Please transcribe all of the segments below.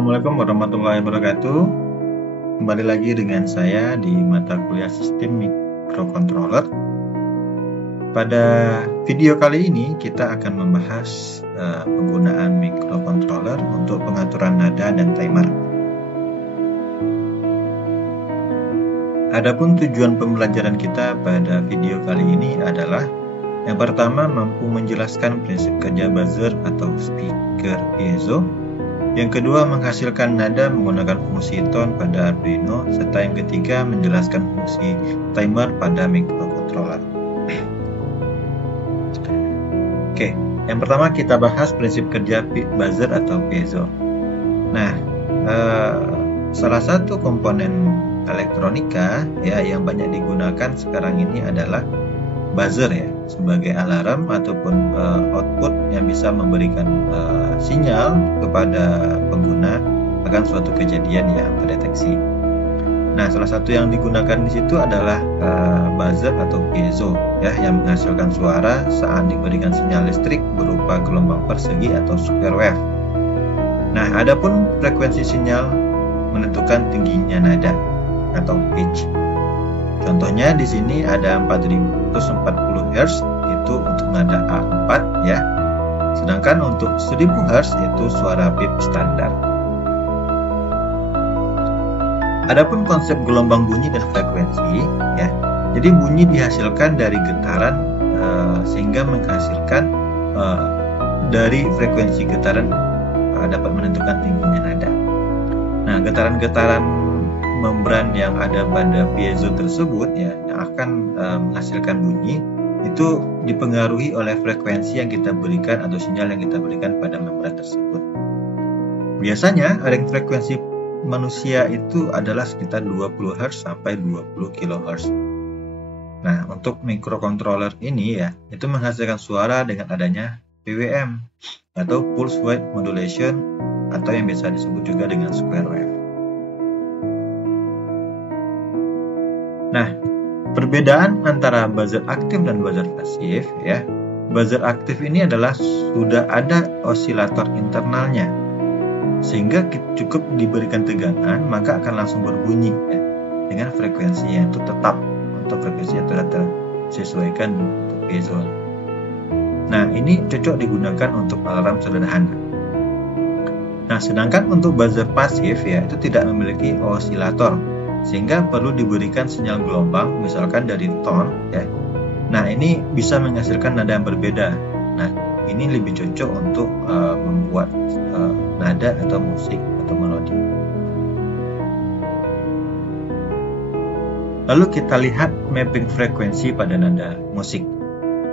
Assalamualaikum warahmatullahi wabarakatuh. Kembali lagi dengan saya di mata kuliah Sistem Mikrocontroller. Pada video kali ini kita akan membahas penggunaan microcontroller untuk pengaturan nada dan timer. Adapun tujuan pembelajaran kita pada video kali ini adalah yang pertama, mampu menjelaskan prinsip kerja buzzer atau speaker piezo. Yang kedua, menghasilkan nada menggunakan fungsi tone pada Arduino. Serta yang ketiga, menjelaskan fungsi timer pada microcontroller. Oke, yang pertama kita bahas prinsip kerja buzzer atau piezo. Nah, salah satu komponen elektronika ya yang banyak digunakan sekarang ini adalah buzzer ya, sebagai alarm ataupun output yang bisa memberikan sinyal kepada pengguna akan suatu kejadian yang terdeteksi. Nah, salah satu yang digunakan di situ adalah buzzer atau piezo ya, yang menghasilkan suara saat diberikan sinyal listrik berupa gelombang persegi atau square wave. Nah, adapun frekuensi sinyal menentukan tingginya nada atau pitch. Contohnya di sini ada 4140 Hz itu untuk nada A4 ya. Sedangkan untuk 1000 Hz itu suara bip standar. Adapun konsep gelombang bunyi dan frekuensi ya. Jadi bunyi dihasilkan dari getaran sehingga menghasilkan dari frekuensi getaran dapat menentukan tingginya nada. Nah, getaran-getaran membran yang ada pada piezo tersebut ya, yang akan menghasilkan bunyi itu dipengaruhi oleh frekuensi yang kita berikan atau sinyal yang kita berikan pada membran tersebut. Biasanya range frekuensi manusia itu adalah sekitar 20 Hz sampai 20 kHz. Nah, untuk microcontroller ini ya, itu menghasilkan suara dengan adanya PWM atau pulse width modulation atau yang biasa disebut juga dengan square wave. Nah, perbedaan antara buzzer aktif dan buzzer pasif ya. Buzzer aktif ini adalah sudah ada osilator internalnya, sehingga cukup diberikan tegangan maka akan langsung berbunyi ya, dengan frekuensi yang itu tetap atau frekuensi yang telah tersesuaikan untuk piezo. Nah, ini cocok digunakan untuk alarm sederhana. Nah, sedangkan untuk buzzer pasif ya, itu tidak memiliki osilator, sehingga perlu diberikan sinyal gelombang misalkan dari tone ya. Nah, ini bisa menghasilkan nada yang berbeda. Nah, ini lebih cocok untuk membuat nada atau musik atau melodi. Lalu kita lihat mapping frekuensi pada nada musik.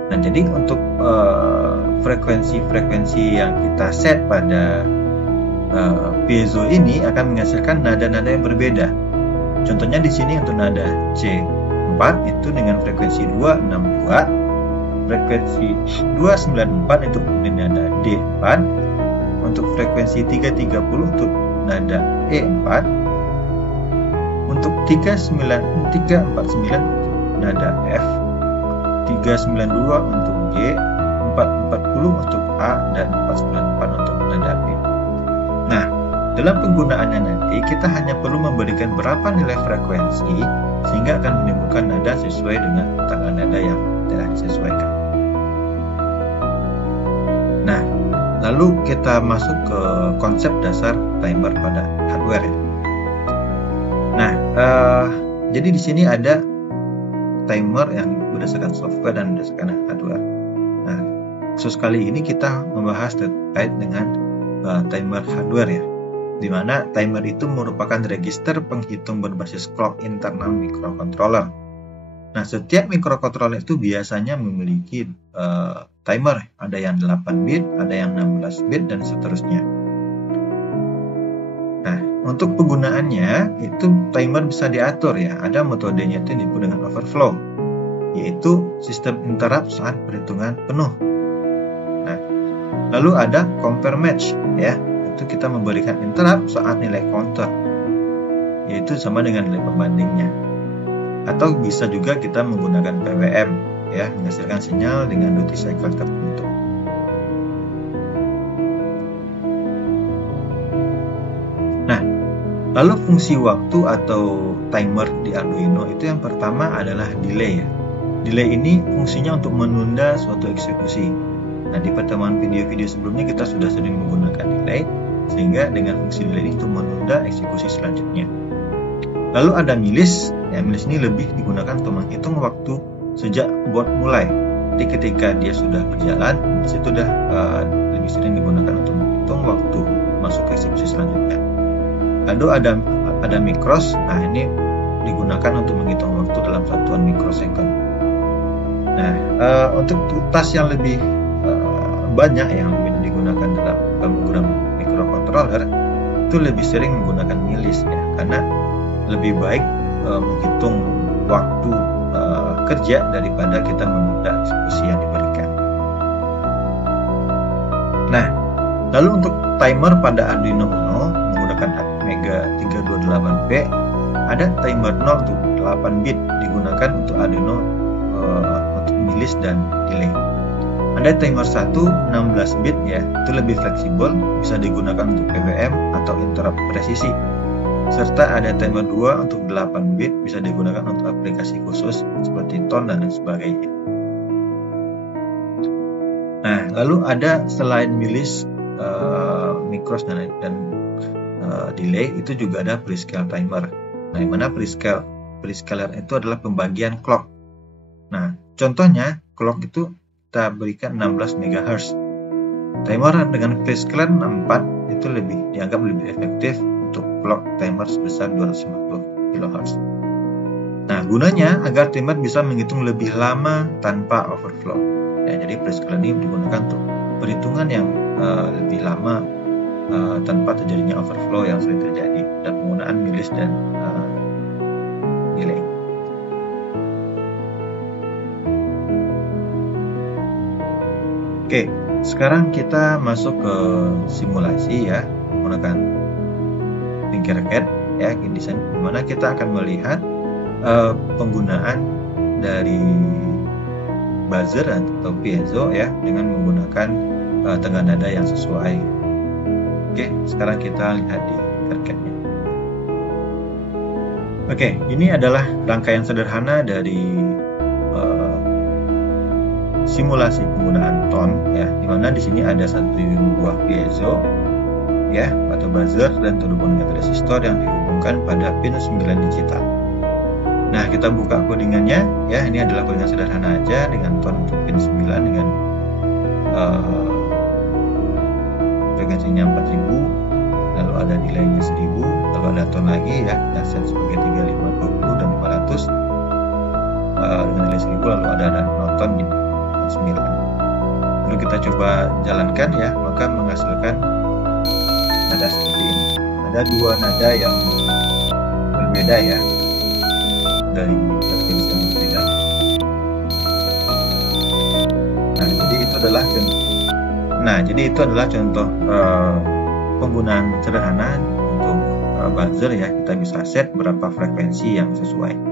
Nah, jadi untuk frekuensi-frekuensi yang kita set pada piezo ini akan menghasilkan nada-nada yang berbeda. Contohnya di sini untuk nada C4 itu dengan frekuensi 262, frekuensi 294 untuk nada D4, untuk frekuensi 330 untuk nada E4, untuk 349 nada F, 392 untuk G, 440 untuk A, dan 494 untuk nada B. Nah, dalam penggunaannya nanti kita hanya perlu memberikan berapa nilai frekuensi sehingga akan menimbulkan nada sesuai dengan tanggal nada yang telah disesuaikan. Nah, lalu kita masuk ke konsep dasar timer pada hardware ya. Nah, jadi di sini ada timer yang berdasarkan software dan berdasarkan hardware. Nah, khusus kali ini kita membahas terkait dengan timer hardware ya, di mana timer itu merupakan register penghitung berbasis clock internal microcontroller. Nah, setiap microcontroller itu biasanya memiliki timer, ada yang 8 bit, ada yang 16 bit, dan seterusnya. Nah, untuk penggunaannya itu timer bisa diatur ya, ada metodenya itu disebut dengan overflow, yaitu sistem interrupt saat perhitungan penuh. Nah, lalu ada compare match ya, itu kita memberikan interrupt saat nilai counter, yaitu sama dengan nilai pembandingnya. Atau bisa juga kita menggunakan PWM ya, menghasilkan sinyal dengan duty cycle tertentu. Lalu fungsi waktu atau timer di Arduino itu yang pertama adalah delay ya. Delay ini fungsinya untuk menunda suatu eksekusi. Nah, di pertemuan video-video sebelumnya kita sudah sering menggunakan delay, sehingga dengan fungsi delay ini untuk menunda eksekusi selanjutnya. Lalu ada milis, ya milis ini lebih digunakan untuk menghitung waktu sejak boot mulai. Jadi ketika dia sudah berjalan, milis itu sudah lebih sering digunakan untuk menghitung waktu masuk ke eksekusi selanjutnya. Lalu ada mikros, nah ini digunakan untuk menghitung waktu dalam satuan mikrosecond. Nah, untuk tas yang lebih banyak yang digunakan dalam pemrogram microcontroller itu lebih sering menggunakan milis ya, karena lebih baik menghitung waktu kerja daripada kita menunda eksekusi yang diberikan. Nah, lalu untuk timer pada Arduino Uno menggunakan Atmega 328P, ada timer 0 untuk 8 bit digunakan untuk Arduino untuk milis dan delay. Ada timer 1 16 bit ya, itu lebih fleksibel, bisa digunakan untuk PWM atau interrupt presisi. Serta ada timer 2 untuk 8 bit, bisa digunakan untuk aplikasi khusus seperti tone dan sebagainya. Nah, lalu ada selain milis, mikros dan delay, itu juga ada prescale timer. Nah, yang mana prescaler itu adalah pembagian clock. Nah, contohnya clock itu kita berikan 16 MHz. Timer dengan prescaler 4 itu dianggap lebih efektif untuk clock timer sebesar 250 kHz. Nah, gunanya agar timer bisa menghitung lebih lama tanpa overflow. Ya, jadi prescaler ini digunakan untuk perhitungan yang lebih lama tanpa terjadinya overflow yang sering terjadi dan penggunaan milis dan delay. Oke, sekarang kita masuk ke simulasi ya, menggunakan Tinkercad ya, desain dimana kita akan melihat penggunaan dari buzzer atau piezo ya dengan menggunakan tengah nada yang sesuai. Oke, sekarang kita lihat di Tinkercad-nya. Oke, ini adalah rangkaian sederhana dari simulasi penggunaan tone ya, dimana di sini ada satu buah piezo ya atau buzzer dan terhubung dengan resistor yang dihubungkan pada pin 9 digital. Nah, kita buka codingannya ya, ini adalah codingan sederhana aja dengan tone untuk pin 9 dengan frekuensinya 4000, lalu ada delaynya 1000, lalu ada tone lagi ya, kita set sebagai 3520 dan 500 dengan delay 1000, lalu ada noton di 9. Lalu kita coba jalankan ya, maka menghasilkan nada seperti ini. Ada dua nada yang berbeda ya, dari frekuensi yang berbeda. Nah, jadi itu adalah contoh penggunaan sederhana untuk buzzer ya. Kita bisa set berapa frekuensi yang sesuai.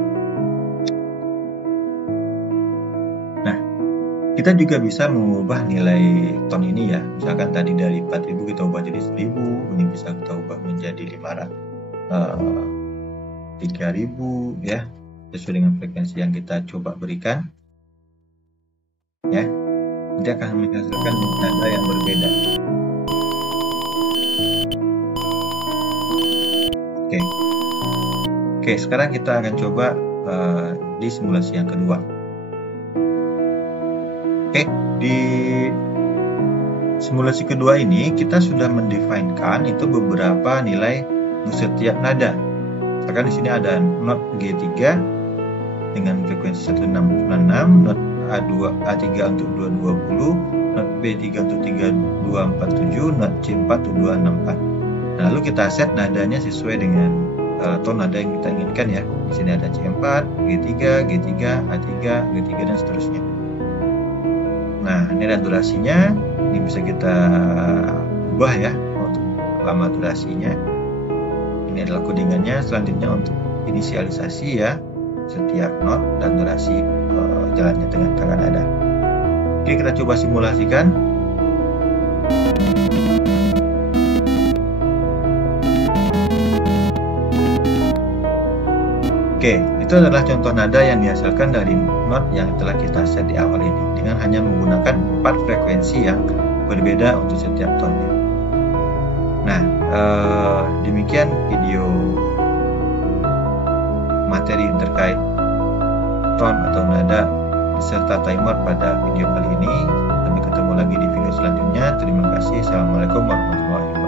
Kita juga bisa mengubah nilai tone ini ya. Misalkan tadi dari 4000 kita ubah jadi 1000, ini bisa kita ubah menjadi 3000 ya, sesuai dengan frekuensi yang kita coba berikan. Ya. Nanti akan menghasilkan nada yang berbeda. Oke, sekarang kita akan coba di simulasi yang kedua. Oke, di simulasi kedua ini kita sudah mendefinisikan itu beberapa nilai untuk setiap nada. Misalkan di sini ada not G3 dengan frekuensi 1696, not A3 untuk 220, not B3 untuk 3247, not C4 untuk 264. Nah, lalu kita set nadanya sesuai dengan tone nada yang kita inginkan ya. Di sini ada C4, G3, G3, A3, G3 dan seterusnya. Nah, ini ada durasinya, ini bisa kita ubah ya untuk lama durasinya. Ini adalah codingannya. Selanjutnya untuk inisialisasi ya, setiap not dan durasi jalannya dengan tengah nada. Oke, kita coba simulasikan. Oke, itu adalah contoh nada yang dihasilkan dari not yang telah kita set di awal ini dengan hanya menggunakan 4 frekuensi yang berbeda untuk setiap tonnya. Nah, demikian video materi terkait tone atau nada beserta timer pada video kali ini. Sampai ketemu lagi di video selanjutnya. Terima kasih. Assalamualaikum warahmatullahi wabarakatuh.